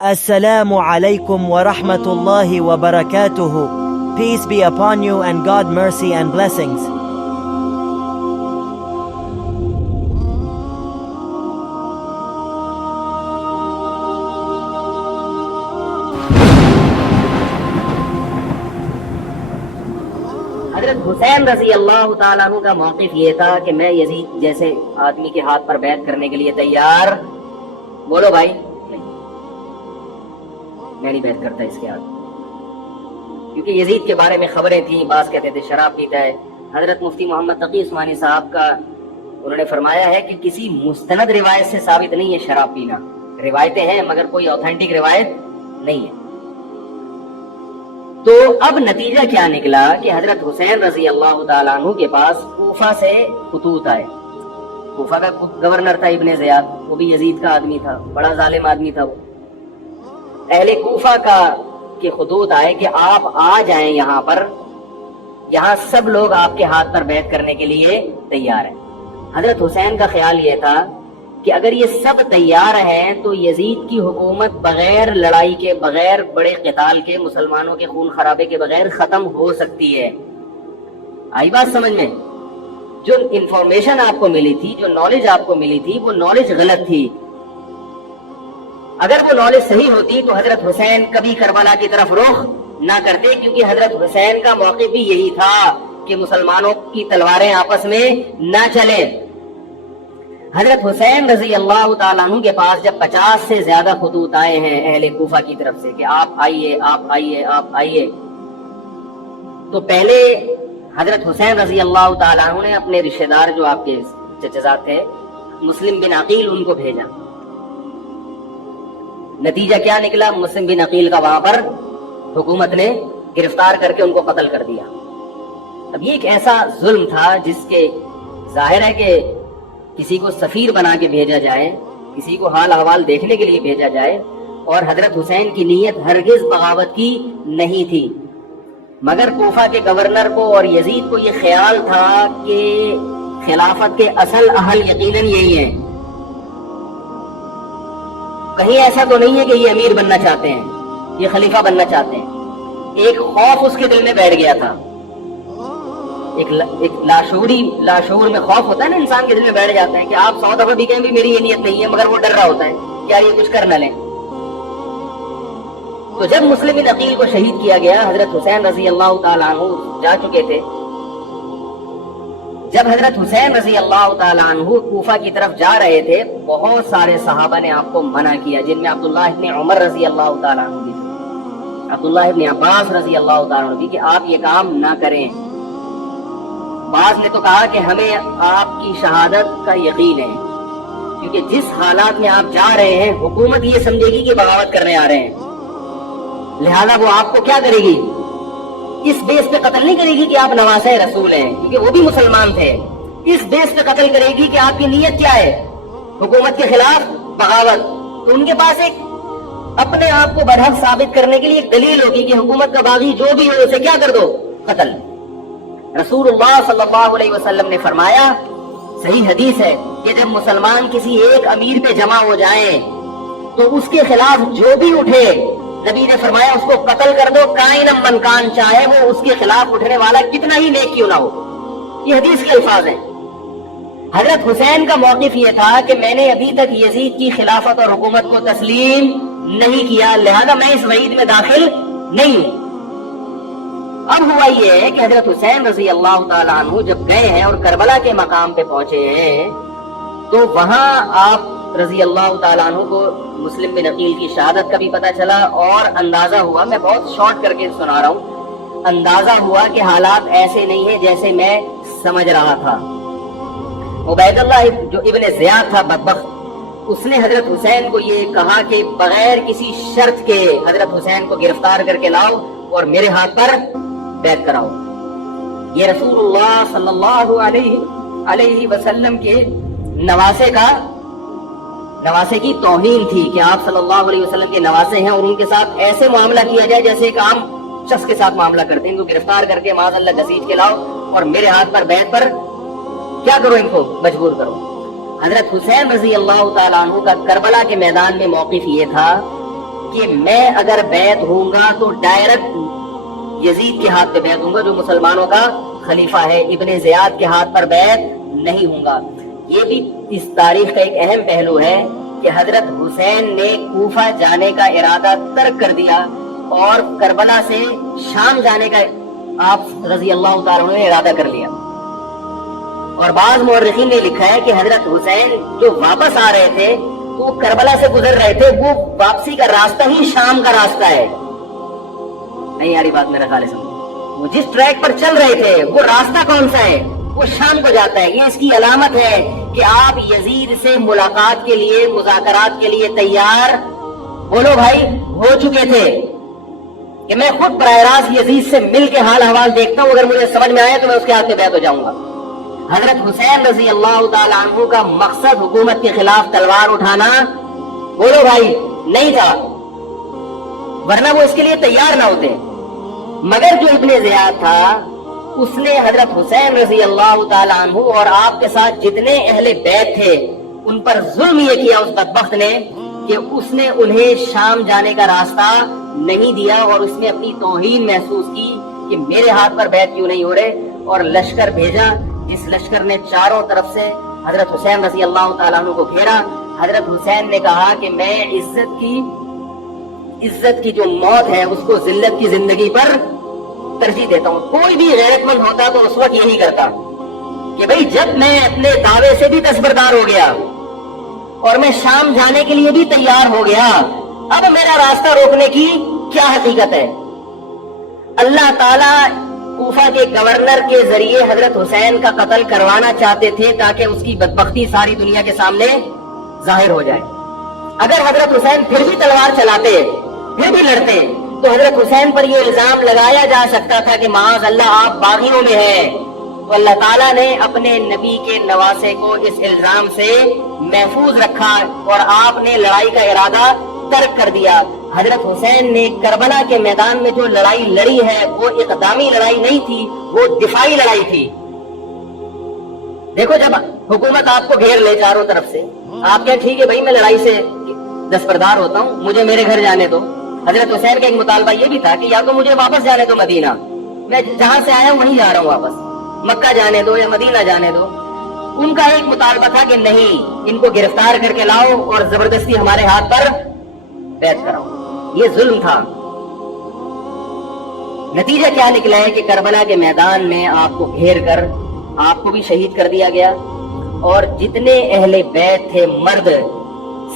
Assalamu alaikum wa rahmatullahi wa barakatuhu. Peace be upon you and God mercy and blessings. حضرت حسین رضی اللہ تعالیٰ عنہ کا موقف یہ تھا کہ میں یزید جیسے آدمی کے ہاتھ پر بیعت کرنے کے لیے تیار. بولو بھائی, میں نہیں بیعت کرتا اس کے ہاتھ, کیونکہ یزید کے بارے میں خبریں تھیں. بعض کہتے تھے شراب پیتا ہے. حضرت مفتی محمد تقی عثمانی صاحب کا انہوں نے فرمایا ہے کہ کسی مستند روایت سے ثابت نہیں ہے شراب پینا. روایتیں ہیں مگر کوئی اوتھینٹک روایت نہیں ہے. تو اب نتیجہ کیا نکلا کہ حضرت حسین رضی اللہ تعالیٰ عنہ کے پاس کوفہ سے خطوط آئے. کوفہ کا گورنر تھا ابن زیاد, وہ بھی یزید کا آدمی تھا, بڑا ظالم آدمی تھا وہ. اہل کوفہ کا کے خطوط آئے کہ آپ آ جائیں یہاں پر, یہاں سب لوگ آپ کے ہاتھ پر بیعت کرنے کے لیے تیار ہیں. حضرت حسین کا خیال یہ تھا کہ اگر یہ سب تیار ہیں تو یزید کی حکومت بغیر لڑائی کے, بغیر بڑے قتال کے, مسلمانوں کے خون خرابے کے بغیر ختم ہو سکتی ہے. آئی بات سمجھ میں؟ جو انفارمیشن آپ کو ملی تھی, جو نالج آپ کو ملی تھی, وہ نالج غلط تھی. اگر وہ نالج صحیح ہوتی تو حضرت حسین کبھی کربلا کی طرف رخ نہ کرتے, کیونکہ حضرت حسین کا موقف بھی یہی تھا کہ مسلمانوں کی تلواریں آپس میں نہ چلیں. حضرت حسین رضی اللہ تعالیٰ عنہ کے پاس جب 50 سے زیادہ خطوط آئے ہیں اہل کوفہ کی طرف سے کہ آپ آئیے, آپ آئیے, آپ آئیے, تو پہلے حضرت حسین رضی اللہ تعالیٰ عنہ نے اپنے رشتہ دار جو آپ کے چچزاد تھے مسلم بن عقیل, ان کو بھیجا. نتیجہ کیا نکلا؟ مسلم بن عقیل کا وہاں پر حکومت نے گرفتار کر کے ان کو قتل کر دیا. اب یہ ایک ایسا ظلم تھا جس کے ظاہر ہے کہ کسی کو سفیر بنا کے بھیجا جائے, کسی کو حال احوال دیکھنے کے لیے بھیجا جائے, اور حضرت حسین کی نیت ہرگز بغاوت کی نہیں تھی. مگر کوفہ کے گورنر کو اور یزید کو یہ خیال تھا کہ خلافت کے اصل اہل یقیناً یہی ہیں. کہیں ایسا تو نہیں ہے کہ یہ امیر بننا چاہتے ہیں, یہ خلیفہ بننا چاہتے ہیں. ایک خوف اس کے دل میں بیٹھ گیا تھا, ایک لاشعور میں خوف ہوتا ہے نا, انسان کے دل میں بیٹھ جاتا ہے کہ آپ 100 دفعہ بھی کہیں بھی میری یہ نیت نہیں ہے, مگر وہ ڈر رہا ہوتا ہے کیا یہ کچھ کر نہ لیں. تو جب مسلم بن عقیل کو شہید کیا گیا, حضرت حسین رضی اللہ تعالیٰ عنہ جا چکے تھے. جب حضرت حسین رضی اللہ تعالیٰ عنہ کوفہ کی طرف جا رہے تھے, بہت سارے صحابہ نے آپ کو منع کیا, جن میں عبداللہ ابن عمر رضی اللہ تعالیٰ عنہ بھی تھے, عبداللہ ابن عباس رضی اللہ تعالیٰ عنہ بھی, کہ آپ یہ کام نہ کریں. بعض نے تو کہا کہ ہمیں آپ کی شہادت کا یقین ہے, کیونکہ جس حالات میں آپ جا رہے ہیں حکومت یہ سمجھے گی کہ بغاوت کرنے آ رہے ہیں, لہذا وہ آپ کو کیا کرے گی, اس بیس پہ قتل نہیں کرے گی کہ آپ نواسہ رسول ہیں, کیونکہ وہ بھی مسلمان تھے. اس بیس پہ قتل کرے گی کہ آپ کی نیت کیا ہے, حکومت کے خلاف بغاوت. تو ان کے پاس ایک اپنے آپ کو برحق ثابت کرنے کے لیے ایک دلیل ہوگی کہ حکومت کا باغی جو بھی ہو اسے کیا کر دو, قتل. رسول اللہ صلی اللہ علیہ وسلم نے فرمایا, صحیح حدیث ہے, کہ جب مسلمان کسی ایک امیر پہ جمع ہو جائیں تو اس کے خلاف جو بھی اٹھے, نبی نے فرمایا اس کو قتل کر دو, کائن من کان, چاہے وہ اس کے خلاف اٹھنے والا کتنا ہی نیک کیوں نہ ہو. یہ حدیث کے الفاظ ہیں. حضرت حسین کا موقف یہ تھا کہ میں نے ابھی تک یزید کی خلافت اور حکومت کو تسلیم نہیں کیا, لہذا میں اس وعید میں داخل نہیں ہوں. اب ہوا یہ ہے کہ حضرت حسین رضی اللہ تعالیٰ عنہ جب گئے ہیں اور کربلا کے مقام پہ پہنچے ہیں, تو وہاں آپ رضی اللہ تعالیٰ عنہ کو مسلم بن عقیل کی شہادت کا بھی پتہ چلا, اور اندازہ ہوا, میں بہت شارٹ کر کے سنا رہا ہوں, اندازہ ہوا کہ حالات ایسے نہیں ہیں جیسے میں سمجھ رہا تھا. عبید اللہ جو ابن زیاد تھا بدبخت, اس نے حضرت حسین کو یہ کہا کہ بغیر کسی شرط کے حضرت حسین کو گرفتار کر کے لاؤ اور میرے ہاتھ پر بیعت کراؤ. یہ رسول اللہ صلی اللہ علیہ وسلم کے نواسے کی توہین تھی کہ آپ صلی اللہ علیہ وسلم کے نواسے ہیں اور ان کے ساتھ ایسے معاملہ کیا جائے جیسے ایک عام شخص کے ساتھ معاملہ کرتے ہیں. ان کو گرفتار کر کے معاذ اللہ گھسیٹ کے لاؤ اور میرے ہاتھ پر بیعت پر کیا کرو, ان کو مجبور کرو. حضرت حسین رضی اللہ تعالیٰ عنہ کا کربلا کے میدان میں موقف یہ تھا کہ میں اگر بیعت ہوں گا تو ڈائریکٹ یزید کے ہاتھ پہ بیعت ہوں گا جو مسلمانوں کا خلیفہ ہے، ابن زیاد کے ہاتھ پر بیعت نہیں ہوں گا۔ یہ بھی اس تاریخ کا ایک اہم پہلو ہے کہ حضرت حسین نے کوفہ جانے کا ارادہ ترک کر دیا اور کربلا سے شام جانے کا آپ رضی اللہ تعالیٰ عنہ نے ارادہ کر لیا۔ اور بعض مورخین نے لکھا ہے کہ حضرت حسین جو واپس آ رہے تھے تو وہ کربلا سے گزر رہے تھے، وہ واپسی کا راستہ ہی شام کا راستہ ہے۔ نہیں یاری بات میرا خیال ہے سمجھ، وہ جس ٹریک پر چل رہے تھے وہ راستہ کون سا ہے؟ وہ شام کو جاتا ہے۔ یہ اس کی علامت ہے کہ آپ یزید سے ملاقات کے لیے، مذاکرات کے لیے تیار بولو بھائی ہو چکے تھے کہ میں خود براہ راست یزید سے مل کے حال احوال دیکھتا ہوں، اگر مجھے سمجھ میں آیا تو میں اس کے ہاتھ میں بیعت ہو جاؤں گا۔ حضرت حسین رضی اللہ تعالیٰ عنہ کا مقصد حکومت کے خلاف تلوار اٹھانا بولو بھائی نہیں تھا، ورنہ وہ اس کے لیے تیار نہ ہوتے۔ مگر جو ابن زیاد تھا اس نے حضرت حسین رضی اللہ تعالیٰ عنہ اور آپ کے ساتھ جتنے اہل بیت تھے ان پر ظلم یہ کیا اس بدبخت نے کہ اس نے انہیں شام جانے کا راستہ نہیں دیا، اور اس نے اپنی توہین محسوس کی کہ میرے ہاتھ پر بیعت کیوں نہیں ہو رہے، اور لشکر بھیجا جس لشکر نے چاروں طرف سے حضرت حسین رضی اللہ تعالیٰ عنہ کو گھیرا۔ حضرت حسین نے کہا کہ میں عزت کی جو موت ہے اس کو ذلت کی زندگی پر ترجیح دیتا ہوں۔ کوئی بھی غیرت مند ہوتا تو اس وقت یہی کرتا کہ بھئی جب میں اپنے دعوے سے بھی دستبردار ہو گیا اور میں شام جانے کے لیے بھی تیار ہو گیا، اب میرا راستہ روکنے کی کیا حقیقت ہے؟ اللہ تعالیٰ کوفہ کے گورنر کے ذریعے حضرت حسین کا قتل کروانا چاہتے تھے تاکہ اس کی بدبختی ساری دنیا کے سامنے ظاہر ہو جائے۔ اگر حضرت حسین پھر بھی تلوار چلاتے، پھر بھی لڑتے، تو حضرت حسین پر یہ الزام لگایا جا سکتا تھا کہ معاذ اللہ آپ باغیوں میں ہیں۔ تو اللہ تعالیٰ نے اپنے نبی کے نواسے کو اس الزام سے محفوظ رکھا اور آپ نے لڑائی کا ارادہ ترک کر دیا۔ حضرت حسین نے کربلا کے میدان میں جو لڑائی لڑی ہے وہ اقدامی لڑائی نہیں تھی، وہ دفاعی لڑائی تھی۔ دیکھو جب حکومت آپ کو گھیر لے چاروں طرف سے، آپ کہتے ٹھیک ہے بھائی میں لڑائی سے دستبردار ہوتا ہوں، مجھے میرے گھر جانے دو۔ حضرت حسین کا ایک مطالبہ یہ بھی تھا کہ یا تو مجھے واپس جانے دو مدینہ، میں جہاں سے آیا ہوں وہیں جا رہا ہوں واپس، مکہ جانے دو یا مدینہ جانے دو۔ ان کا ایک مطالبہ تھا کہ نہیں، ان کو گرفتار کر کے لاؤ اور زبردستی ہمارے ہاتھ پر بیعت کراؤ۔ یہ ظلم تھا۔ نتیجہ کیا نکلا ہے کہ کربلا کے میدان میں آپ کو گھیر کر آپ کو بھی شہید کر دیا گیا، اور جتنے اہل بیت تھے مرد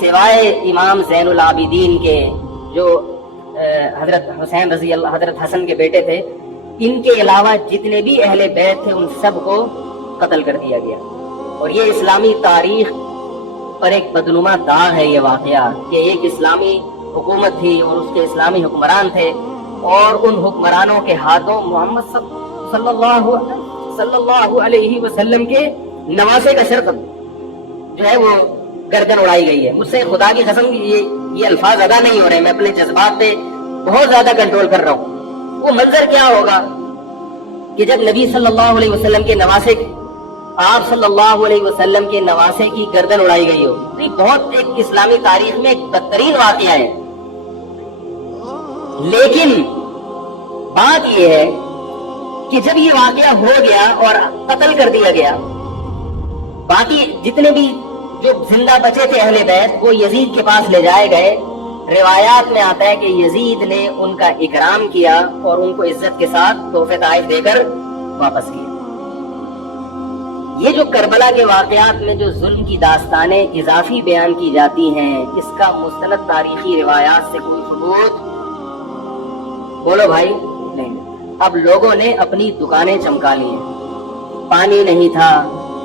سوائے امام زین العابدین کے جو حضرت حسین رضی اللہ حضرت حسن کے بیٹے تھے، ان کے علاوہ جتنے بھی اہل بیت تھے ان سب کو قتل کر دیا گیا۔ اور یہ اسلامی تاریخ پر ایک بدنما داغ ہے یہ واقعہ کہ ایک اسلامی حکومت تھی اور اس کے اسلامی حکمران تھے، اور ان حکمرانوں کے ہاتھوں محمد صلی اللہ علیہ وسلم کے نواسے کا شرط جو ہے وہ گردن اڑائی گئی ہے۔ مجھ سے خدا کی قسم یہ الفاظ ادا نہیں ہو رہے، میں اپنے جذبات پہ بہت زیادہ کنٹرول کر رہا ہوں۔ وہ منظر کیا ہوگا کہ جب نبی صلی اللہ علیہ وسلم کے نواسے، آپ صلی اللہ علیہ وسلم کے نواسے کی گردن اڑائی گئی ہو، تو یہ بہت ایک اسلامی تاریخ میں ایک بدترین واقعہ ہے۔ لیکن بات یہ ہے کہ جب یہ واقعہ ہو گیا اور قتل کر دیا گیا، باقی جتنے بھی جو زندہ بچے تھے اہل بیت وہ یزید کے پاس لے جائے گئے۔ روایات میں آتا ہے کہ یزید نے ان کا اکرام کیا اور ان کو عزت کے ساتھ تحفے تحائف دے کر واپس کیا۔ یہ جو کربلا کے واقعات میں جو ظلم کی داستانیں اضافی بیان کی جاتی ہیں، اس کا مستند تاریخی روایات سے کوئی ثبوت بولو بھائی نہیں۔ اب لوگوں نے اپنی دکانیں چمکا لی ہیں، پانی نہیں تھا،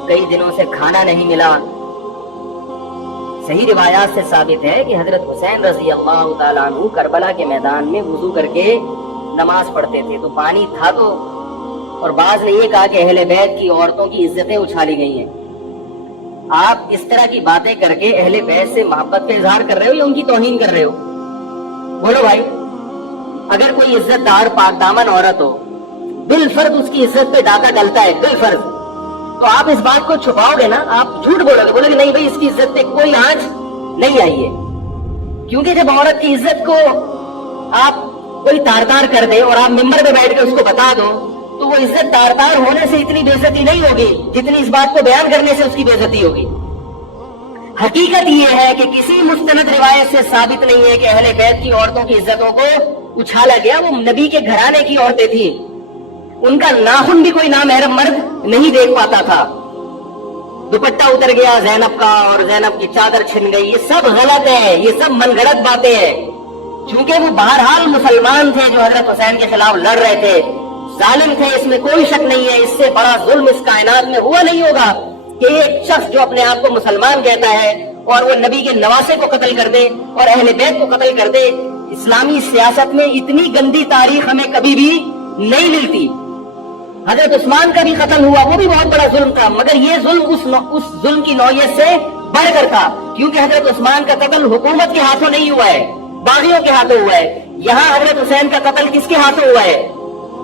کئی دنوں سے کھانا نہیں ملا۔ صحیح روایات سے ثابت ہے کہ حضرت حسین رضی اللہ تعالیٰ عنہ کربلا کے میدان میں وضو کر کے نماز پڑھتے تھے، تو پانی تھا تو، اور بعض نے یہ کہا کہ اہل بیت کی عورتوں کی عزتیں اچھالی گئی ہیں۔ آپ اس طرح کی باتیں کر کے اہل بیت سے محبت کا اظہار کر رہے ہو یا ان کی توہین کر رہے ہو؟ بولو بھائی، اگر کوئی عزت دار پاک دامن عورت ہو، بالفرض اس کی عزت پہ ڈاکہ ڈلتا ہے، بالفرض، تو آپ اس بات کو چھپاؤ گے نا، آپ جھوٹ بولو گے، بولو گے نہیں بھائی اس کی عزت پہ کوئی آنچ نہیں آئی ہے۔ کیونکہ جب عورت کی عزت کو آپ کوئی تار تار کر دے اور آپ ممبر پہ بیٹھ کے اس کو بتا دو تو وہ عزت تار تار ہونے سے اتنی بے عزتی نہیں ہوگی جتنی اس بات کو بیان کرنے سے اس کی بے عزتی ہوگی. حقیقت یہ ہے کہ کسی مستند روایت سے ثابت نہیں ہے کہ اہل بیت کی عورتوں کی عزتوں کو اچھالا گیا. وہ نبی کے گھرانے کی عورتیں تھیں, ان کا ناخن بھی کوئی نامحرم مرد نہیں دیکھ پاتا تھا. دوپٹہ اتر گیا زینب کا اور زینب کی چادر چھن گئی, یہ سب غلط ہے, یہ سب من گھڑت باتیں ہیں. چونکہ وہ بہرحال مسلمان تھے جو حضرت حسین کے خلاف لڑ رہے تھے, ظالم تھے, اس میں کوئی شک نہیں ہے. اس سے بڑا ظلم اس کائنات میں ہوا نہیں ہوگا کہ ایک شخص جو اپنے آپ کو مسلمان کہتا ہے اور وہ نبی کے نواسے کو قتل کر دے اور اہل بیت کو قتل کر دے. اسلامی سیاست میں اتنی گندی تاریخ ہمیں کبھی بھی نہیں ملتی. حضرت عثمان کا بھی قتل ہوا, وہ بھی بہت بڑا ظلم تھا, مگر یہ ظلم اس ظلم کی نوعیت سے بڑھ کر تھا, کیونکہ حضرت عثمان کا قتل حکومت کے ہاتھوں نہیں ہوا ہے, باغیوں کے ہاتھوں ہوا ہے. یہاں حضرت حسین کا قتل کس کے ہاتھوں ہوا ہے؟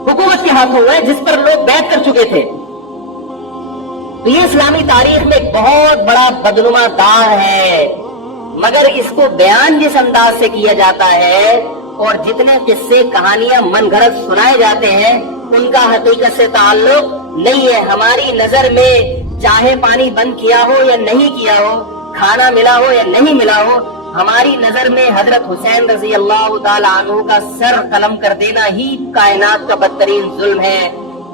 حکومت کے ہاتھوں ہوا ہے, جس پر لوگ بیعت کر چکے تھے. تو یہ اسلامی تاریخ میں ایک بہت بڑا بدنما داغ ہے, مگر اس کو بیان جس انداز سے کیا جاتا ہے اور جتنے قصے کہانیاں من گھڑت سنائے جاتے ہیں ان کا حقیقت سے تعلق نہیں ہے. ہماری نظر میں چاہے پانی بند کیا ہو یا نہیں کیا ہو, کھانا ملا ہو یا نہیں ملا ہو, ہماری نظر میں حضرت حسین رضی اللہ تعالی عنہ کا سر قلم کر دینا ہی کائنات کا بدترین ظلم ہے.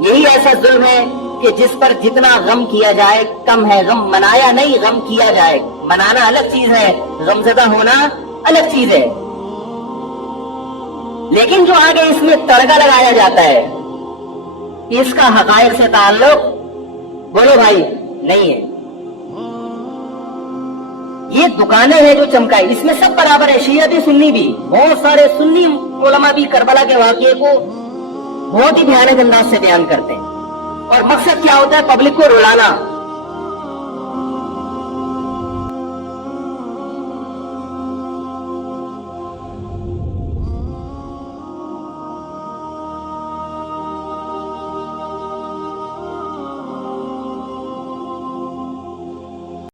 یہی ایسا ظلم ہے کہ جس پر جتنا غم کیا جائے کم ہے. غم منایا نہیں, غم کیا جائے. منانا الگ چیز ہے, غم زدہ ہونا الگ چیز ہے. لیکن جو آگے اس میں تڑکا لگایا جاتا ہے اس کا حقائق سے تعلق بولو بھائی نہیں ہے. یہ دکانیں ہیں جو چمکائی, اس میں سب برابر ہے, شیعہ بھی سنی بھی. بہت سارے سنی علماء بھی کربلا کے واقعے کو بہت ہی بھیانک انداز سے بیان کرتے ہیں, اور مقصد کیا ہوتا ہے؟ پبلک کو رلانا,